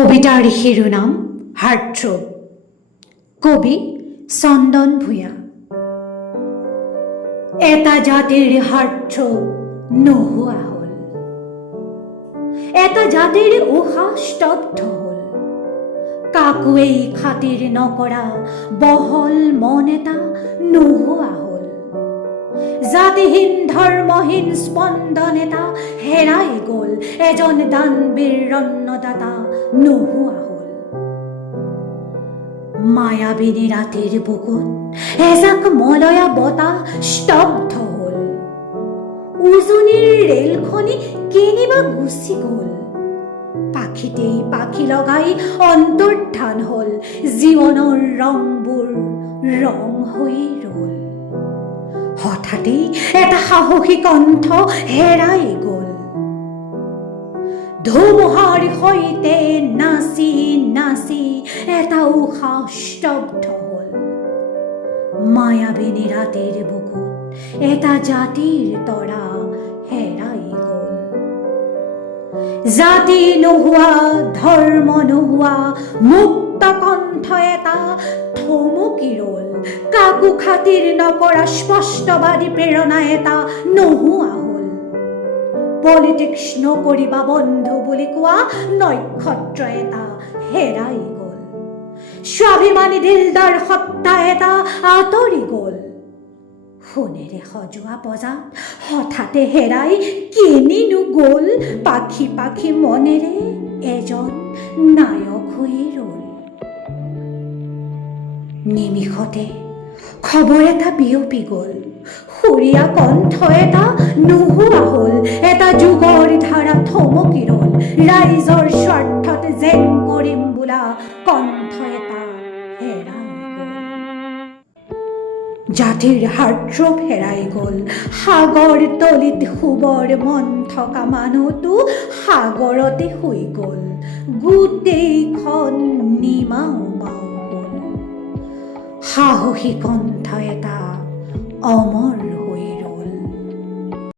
কবিতাৰ শিৰোনাম হাৰ্টথ্ৰব। কবি চন্দন ভূঞা। এটা জাতিৰ হাৰ্টথ্ৰব নোহোৱা হ'ল, এটা জাতিৰ উশাহ স্তব্ধ হ'ল, কাকোৱেই খাতিৰ নকৰা বহল মন এটা নোহোৱা হ'ল, জাতিহীন ধৰ্মহীন স্পন্দন এটা হেৰাই গ'ল, এজন দানবীৰ ৰণ্যদাতা নোহোৱা হ'ল। মায়াবিনী ৰাতিৰ বুকুত এজাক মলয়া বতাহ স্তব্ধ হ'ল, উজনিৰ ৰেলখনি কেনিবা গুচি গ'ল, পাখিতেই পাখি লগাই অন্তৰ্ধান হ'ল, জীৱনৰ ৰংবোৰ ৰং হৈ ৰ'ল। হঠাতেই এটা সাহসী কণ্ঠ হেৰাই গ'ল, ধুমুহাৰ সৈতে নাচি নাচি এটা উশাহ স্তব্ধ হ'ল, মায়াবিনী ৰাতিৰ বুকুত এটা জাতিৰ তৰা হেৰাই গ'ল। জাতি নোহোৱা, ধৰ্ম নোহোৱা মুক্ত কণ্ঠ এটা থমকি ৰ'ল, কাকো খাতিৰ নকৰা স্পষ্টবাদী প্ৰেৰণা এটা নোহোৱা হ'ল, পলিটিক্স নকৰিবা বন্ধু বুলি কোৱা নক্ষত্ৰ এটা হেৰাই গ'ল, স্বাভিমানী দিলদাৰ সত্তা এটা আঁতৰি গ'ল, সোণেৰে সজোৱা বজাত হঠাতে হেৰাই কেনিনো গ'ল, পাখি পাখি মনেৰে এজন নায়ক হৈ ৰ'ল। নিমিষতে খবৰ এটা বিয়পি গ'ল, সুৰীয়া কণ্ঠ এটা নোহোৱা হ'ল, এটা যুগৰ ধাৰা থমকি ৰ'ল, ৰাইজৰ স্বাৰ্থত যেন কৰিম বোলা কণ্ঠ এটা হেৰাই গ'ল। জাতিৰ হাৰ্টথ্ৰব হেৰাই গ'ল, সাগৰ তলিত শুবৰ মন থকা মানুহটো সাগৰতে শুই গ'ল, গোটেইখন নিমাও মাও হ'ল, সাহসী কণ্ঠ এটা অমৰ